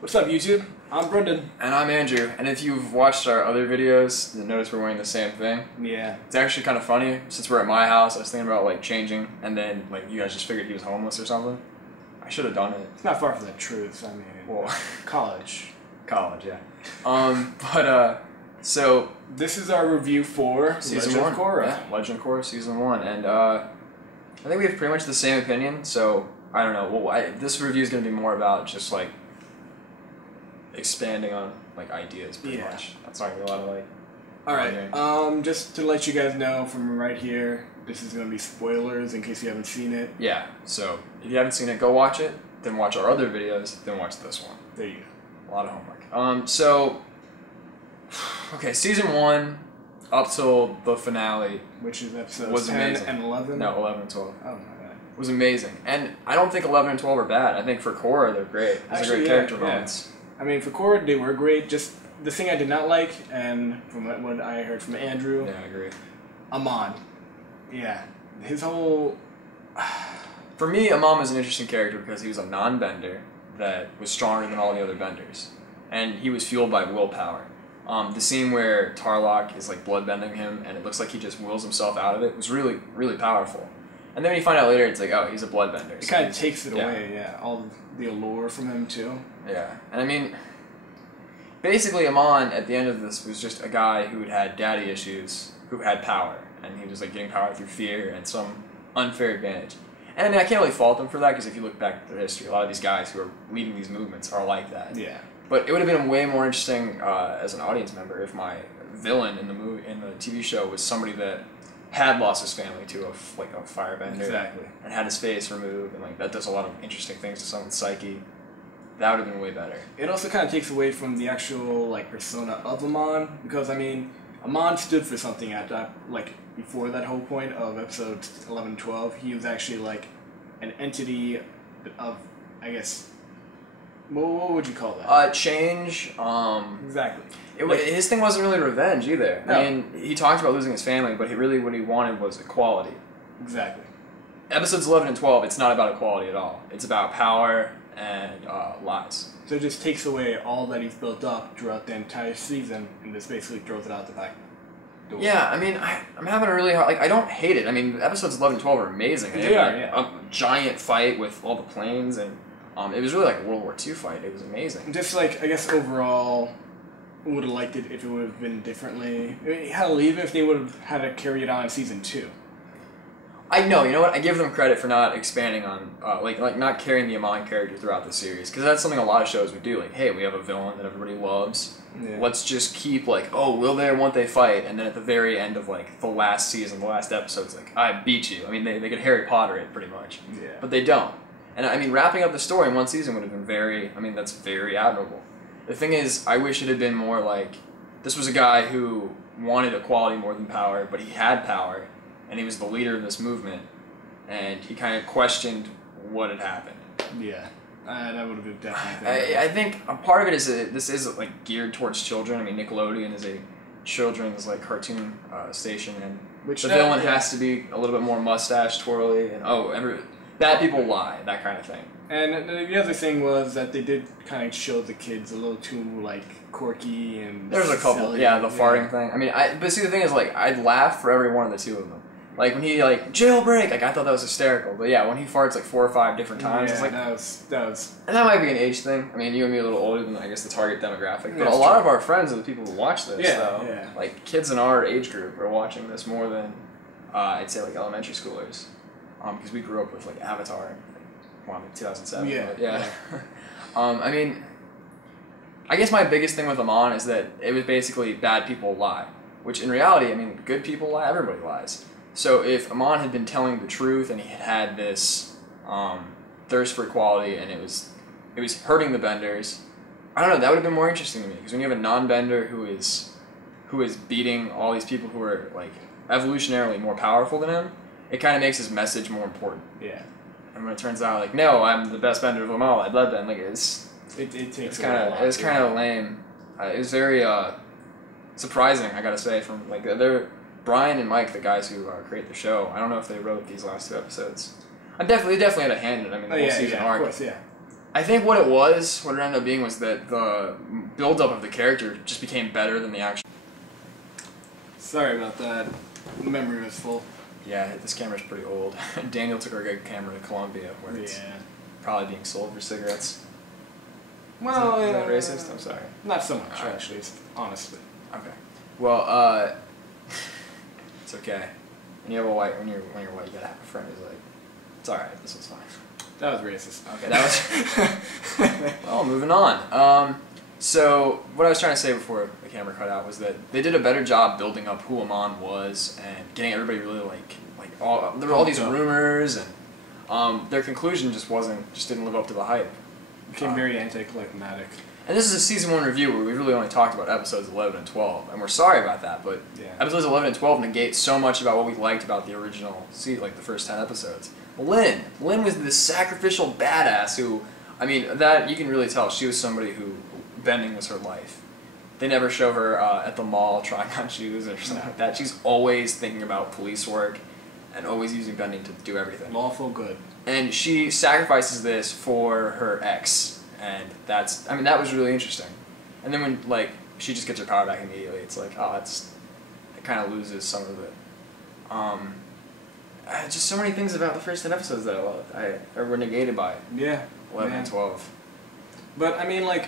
What's up, YouTube? I'm Brendan. And I'm Andrew. And if you've watched our other videos, you'll notice we're wearing the same thing. Yeah. It's actually kind of funny. Since we're at my house, I was thinking about like changing, and then like you guys just figured he was homeless or something. I should have done it. It's not far from the truth. I mean, Well, college. College, yeah. So this is our review for season 1, Korra. Yeah, Legend of Korra, season 1, and I think we have pretty much the same opinion. So I don't know. Well, this review is going to be more about just like expanding on like ideas, pretty much. That's not gonna be a lot of like. All right. Just to let you guys know from right here, this is gonna be spoilers in case you haven't seen it. Yeah. So if you haven't seen it, go watch it. Then watch our other videos. Then watch this one. There you go. A lot of homework. So. Okay, season 1 up till the finale, which is episodes was 10 amazing. and 11. No, 11 and 12. Oh my god. Was amazing, and I don't think 11 and 12 are bad. I think for Korra they're great. Those are great character moments. I mean, for Korra, they were great. Just the thing I did not like, and from what I heard from Andrew. Yeah, I agree. Amon. Yeah. His whole... For me, Amon was an interesting character because he was a non-bender that was stronger than all the other benders. And he was fueled by willpower. The scene where Tarlok is like bloodbending him and it looks like he just wills himself out of it was really, really powerful. And then when you find out later, it's like, oh, he's a bloodbender. It kind of takes it away, yeah. All the allure from him, too. Yeah. And I mean, basically, Amon, at the end of this, was just a guy who had daddy issues, who had power. And he was like getting power through fear and some unfair advantage. And I mean, I can't really fault him for that, because if you look back at their history, a lot of these guys who are leading these movements are like that. Yeah. But it would have been way more interesting as an audience member if my villain in the TV show was somebody that had lost his family to a firebender, exactly, and had his face removed, and like that does a lot of interesting things to someone's psyche. That would have been way better. It also kind of takes away from the actual like persona of Amon, because I mean, Amon stood for something at that, like before that whole point of episodes 11 and 12. He was actually like an entity of, I guess. What would you call that? Change. Exactly. His thing wasn't really revenge either. No. I mean, he talked about losing his family, but what he wanted was equality. Exactly. Episodes 11 and 12, it's not about equality at all. It's about power and lies. So it just takes away all that he's built up throughout the entire season, and just basically throws it out the back door. Yeah, I mean, I'm having a really hard... Like, I don't hate it. I mean, episodes 11 and 12 are amazing. They are, yeah. A giant fight with all the planes, and... it was really like a World War II fight. It was amazing. Just like, I guess overall, would have liked it if it would have been differently. I mean, hell, even if they would have had to carry it on in season 2. I know, you know what? I give them credit for not expanding on, like not carrying the Amon character throughout the series. Because that's something a lot of shows would do. Like, hey, we have a villain that everybody loves. Yeah. Let's just keep like, oh, will they or won't they fight? And then at the very end of like the last season, the last episode, it's like, I beat you. I mean, they could Harry Potter it pretty much. Yeah. But they don't. And I mean, wrapping up the story in one season would have been that's very admirable. The thing is, I wish it had been more like, this was a guy who wanted equality more than power, but he had power, and he was the leader of this movement, and he kind of questioned what had happened. Yeah, that would have been definitely. I think a part of it is that this is like geared towards children. I mean, Nickelodeon is a children's like cartoon station, and the villain has to be a little bit more mustache twirly, and bad people lie, that kind of thing. And the other thing was that they did kind of show the kids a little too, like, quirky and there's a couple, silly. yeah, the farting thing. I mean, but see, the thing is, like, I'd laugh for every one of the two of them. Like, when he, like, jailbreak, like, I thought that was hysterical. But yeah, when he farts, like, 4 or 5 different times, it's like... that was... And that might be an age thing. I mean, you and me are a little older than, I guess, the target demographic. But a lot of our friends are the people who watch this, though. Yeah. Like, kids in our age group are watching this more than, I'd say, like, elementary schoolers. Because we grew up with, like, Avatar, 2007. Yeah. But, yeah. I mean, I guess my biggest thing with Amon is that it was basically bad people lie. Which, in reality, I mean, good people lie, everybody lies. So if Amon had been telling the truth and he had this thirst for equality and it was hurting the benders, I don't know, that would have been more interesting to me. Because when you have a non-bender who is beating all these people who are, like, evolutionarily more powerful than him, it kind of makes his message more important. Yeah. And when it turns out, like, no, I'm the best bender of them all, I blood bend, like, it was kind of lame. It was very surprising, I gotta say, from, like, Brian and Mike, the guys who create the show. I don't know if they wrote these last 2 episodes. They definitely had a hand in it. I mean, the whole season arc. Of course, yeah. I think what it ended up being was that the build-up of the character just became better than the actual... Sorry about that. The memory was full. Yeah, this camera's pretty old. Daniel took our good camera to Colombia, where it's probably being sold for cigarettes. Well, is that racist? I'm sorry. Not so much, actually, honestly. Okay. Well, it's okay. When you have a white, when you're white, you gotta have a friend who's like, it's alright, this one's fine. That was racist. Okay, that was... Well, moving on. So, what I was trying to say before the camera cut out was that they did a better job building up who Amon was and getting everybody really there were all these rumors and their conclusion just didn't live up to the hype. It became very anticlimactic. And this is a season 1 review where we really only talked about episodes 11 and 12, and we're sorry about that, but episodes 11 and 12 negate so much about what we liked about the original the first 10 episodes. Lynn was this sacrificial badass who, I mean, that you can really tell she was somebody who bending was her life. They never show her at the mall trying on shoes or something like that. She's always thinking about police work and always using bending to do everything. Lawful good. And she sacrifices this for her ex, and that was really interesting. And then when she just gets her power back immediately, it's like, oh, it kind of loses some of it. Just so many things about the first 10 episodes that I loved. Were negated by 11 and 12. But I mean, the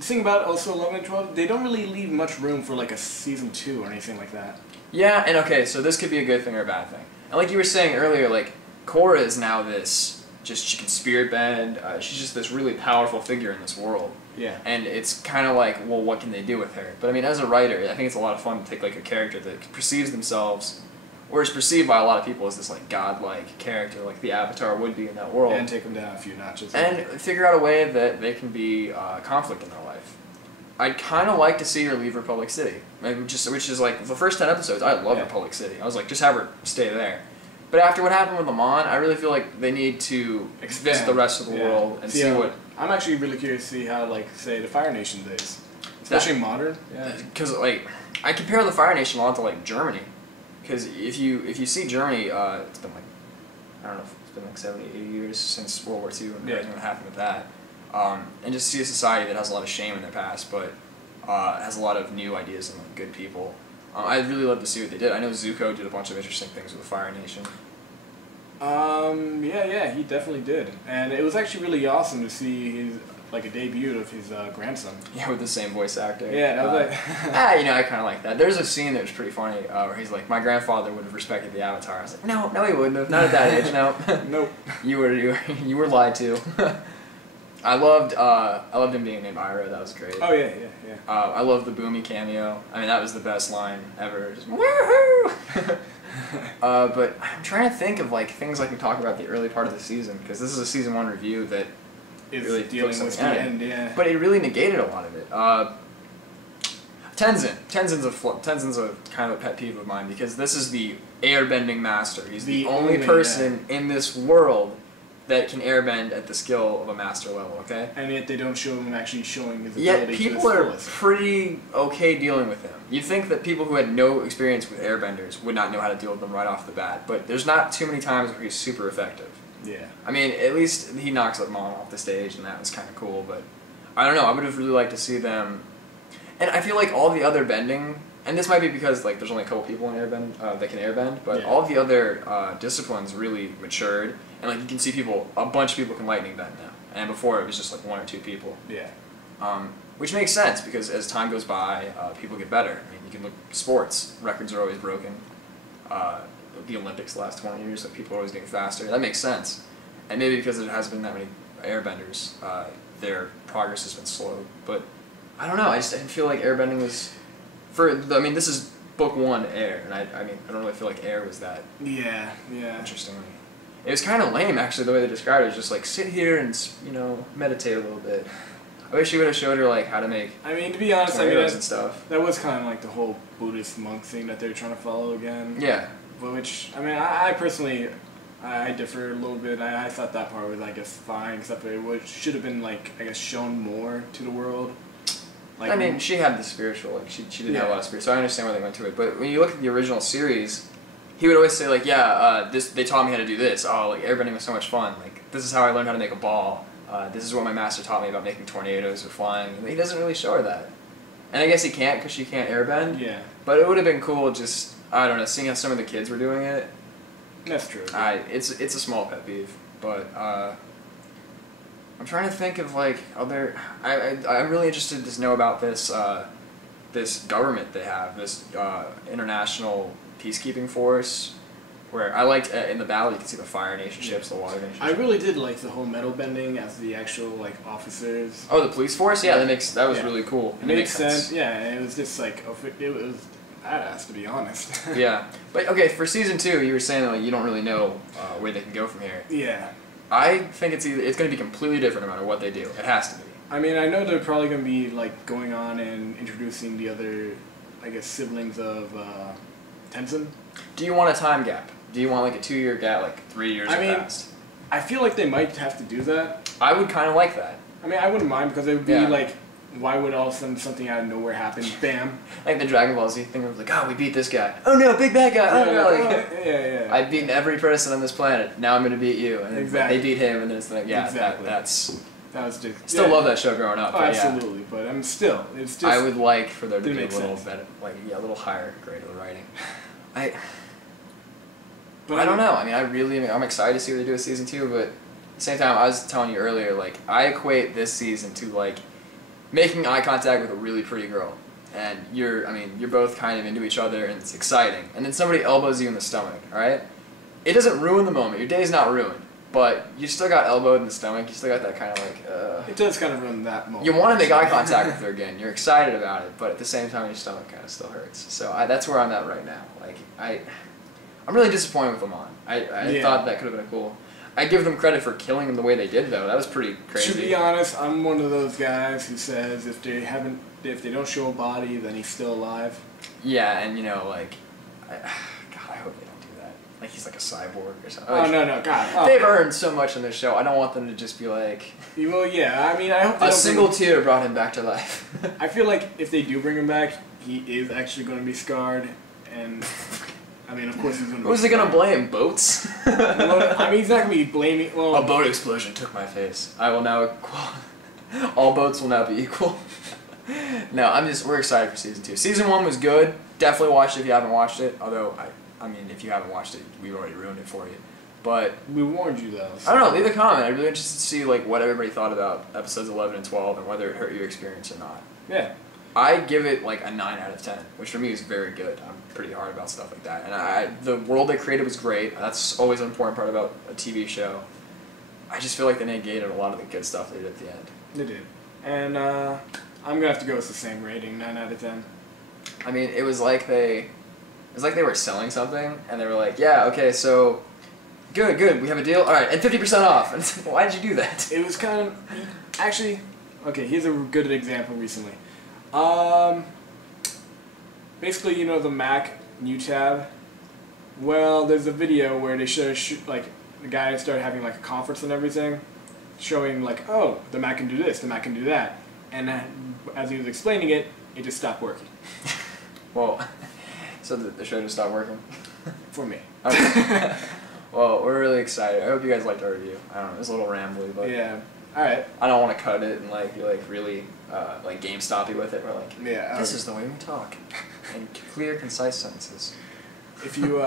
thing about also 11 and 12, they don't really leave much room for a season 2 or anything like that. Yeah, and okay, so this could be a good thing or a bad thing. And like you were saying earlier, Korra is now she can spirit bend. She's just this really powerful figure in this world. Yeah. And it's kind of like, well, what can they do with her? But I mean, as a writer, I think it's a lot of fun to take a character that perceives themselves, or is perceived by a lot of people as this godlike character, like the Avatar would be in that world, and take them down a few notches, and figure out a way that they can be conflict in their life. I'd kind of like to see her leave Republic City, which is the first 10 episodes. I love Republic City. I was like, just have her stay there. But after what happened with Amon, I really feel like they need to visit the rest of the world and see what. I'm actually really curious to see how, say, the Fire Nation days, especially modern. Yeah. Because I compare the Fire Nation a lot to Germany. Because if you see Germany, it's been I don't know, it's been 70, 80 years since World War II and everything that happened with that. And just see a society that has a lot of shame in their past, but has a lot of new ideas and good people. I'd really love to see what they did. I know Zuko did a bunch of interesting things with the Fire Nation. Yeah, he definitely did. And it was actually really awesome to see his a debut of his grandson. Yeah, with the same voice actor. Yeah, I was I kind of like that. There's a scene that was pretty funny where he's like, my grandfather would have respected the Avatar. I was like, no, he wouldn't have. Not at that age, no. Nope. You were lied to. I loved him being named Ira. That was great. Oh yeah. I love the Boomy cameo. I mean, that was the best line ever. Just woohoo! But I'm trying to think of things we talked about the early part of the season, because this is a season 1 review that is really dealing with the end. Yeah. But it really negated a lot of it. Tenzin's a kind of a pet peeve of mine, because this is the airbending master. He's the only person in this world that can airbend at the skill of a master level, okay? And yet they don't show him actually showing his ability. Yet people are pretty okay dealing with him. You'd think that people who had no experience with airbenders would not know how to deal with them right off the bat, but there's not too many times where he's super effective. Yeah. I mean, at least he knocks Mom off the stage, and that was kind of cool, but I don't know, I would have really liked to see them. And I feel like all the other bending, and this might be because there's only a couple people in airbend that can airbend, but all the other disciplines really matured, and you can see a bunch of people can lightning bend now, and before it was just 1 or 2 people. Yeah. Which makes sense, because as time goes by, people get better. I mean, you can look at sports, records are always broken. The Olympics the last 20 years, people are always getting faster. That makes sense. And maybe because there hasn't been that many airbenders, their progress has been slow. But I don't know, I didn't feel like airbending was... this is book 1, Air, and I don't really feel like Air was that... Yeah. Interestingly. It was kind of lame, actually, the way they described it. It was just sit here and, meditate a little bit. I wish you would have showed her, how to make... To be honest, and stuff. That was kind of the whole Buddhist monk thing that they're trying to follow again. Yeah. Which, I personally, I differ a little bit. I thought that part was, fine, except for it should have been, shown more to the world. She had the spiritual, she did have a lot of spirit, so I understand why they went to it. But when you look at the original series, he would always say, they taught me how to do this. Oh, airbending was so much fun. This is how I learned how to make a ball. This is what my master taught me about making tornadoes or flying. And he doesn't really show her that. And I guess he can't because she can't airbend. Yeah. But it would have been cool just, I don't know, seeing how some of the kids were doing it. That's true. It's a small pet peeve. But I'm trying to think of like other... I'm really interested to know about this this government they have, this international peacekeeping force. Where I liked in the battle, you can see the Fire Nation ships, the Water Nation ships. I really did like the whole metal bending as the actual like officers. Oh, the police force? Yeah, that was really cool. It made sense. Yeah, and it was just like it was badass, to be honest. Yeah, but okay, for season 2, you were saying that like, you don't really know where they can go from here. Yeah. I think it's going to be completely different no matter what they do. It has to be. I mean, I know they're probably going to be like going on and introducing the other, I guess, siblings of Tenzin. Do you want a time gap? Do you want like a 2-year gap, like 3 years past? I feel like they might have to do that. I would kind of like that. I mean, I wouldn't mind because it would be like, why would all of a sudden something out of nowhere happen? Bam. Like the Dragon Ball Z thing of like, oh, we beat this guy. Oh no, big bad guy. Oh no. Like, yeah. I've beaten every person on this planet. Now I'm going to beat you. And exactly. They beat him, and then it's like, yeah, exactly. that was just... Still love that show growing up. Oh, but absolutely, yeah. but still, it's just... I would like for there to be a little sense. better, like, a little higher grade of the writing. But I don't know. I mean, I'm excited to see what they do with season 2, but at the same time, I was telling you earlier, like, I equate this season to, like, making eye contact with a really pretty girl. And you're both kind of into each other, and it's exciting. And then somebody elbows you in the stomach, alright? It doesn't ruin the moment. Your day's not ruined. But you still got elbowed in the stomach. You still got that kind of, like, It does kind of ruin that moment. You want to make eye contact with her again. You're excited about it, but at the same time, your stomach kind of still hurts. So that's where I'm at right now. Like, I'm really disappointed with Amon. I thought that could have been cool. I give them credit for killing him the way they did, though. That was pretty crazy. To be honest, I'm one of those guys who says if they don't show a body, then he's still alive. Yeah, and like, God, I hope they don't do that. Like he's like a cyborg or something. Oh no, God! Oh. They've earned so much in this show. I don't want them to just be like. Well, yeah. I mean, I hope they a single tear brought him back to life. I feel like if they do bring him back, he is actually going to be scarred, and. I mean, of course he's going to. Who's he going to blame? Boats? Well, I mean, he's not going to be blaming. Well, a boat explosion took my face. I will now. All boats will now be equal. No, we're excited for season 2. Season 1 was good. Definitely watch it if you haven't watched it. Although, I mean, if you haven't watched it, we've already ruined it for you. But we warned you though. So. I don't know. Leave a comment. I'm really interested to see like what everybody thought about episodes 11 and 12 and whether it hurt your experience or not. Yeah. I give it like a 9 out of 10, which for me is very good. I'm pretty hard about stuff like that. And the world they created was great. That's always an important part about a TV show. I just feel like they negated a lot of the good stuff they did at the end. They did. And I'm going to have to go with the same rating, 9 out of 10. I mean, it was like they were selling something, and they were like, yeah, okay, so, good, we have a deal, alright, and 50% off. And it's like, why did you do that? It was kind of, actually, okay, here's a good example recently. Basically, you know the Mac new tab? Well, there's a video where they show, like, the guy started having, like, a conference and everything, showing, like, oh, the Mac can do this, the Mac can do that. And as he was explaining it, it just stopped working. Well, so the show just stopped working? For me. Okay. Well, we're really excited. I hope you guys liked our review. I don't know, it was a little rambly, but... Yeah. Alright. I don't want to cut it and, like, be, like, really, like, GameStop-y with it. We're like, yeah, this is the way we talk. In clear, concise sentences. If you,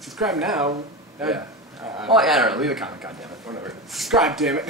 subscribe now... Yeah. Well, I don't know. Leave a comment, goddammit. Whatever. Subscribe, damn it.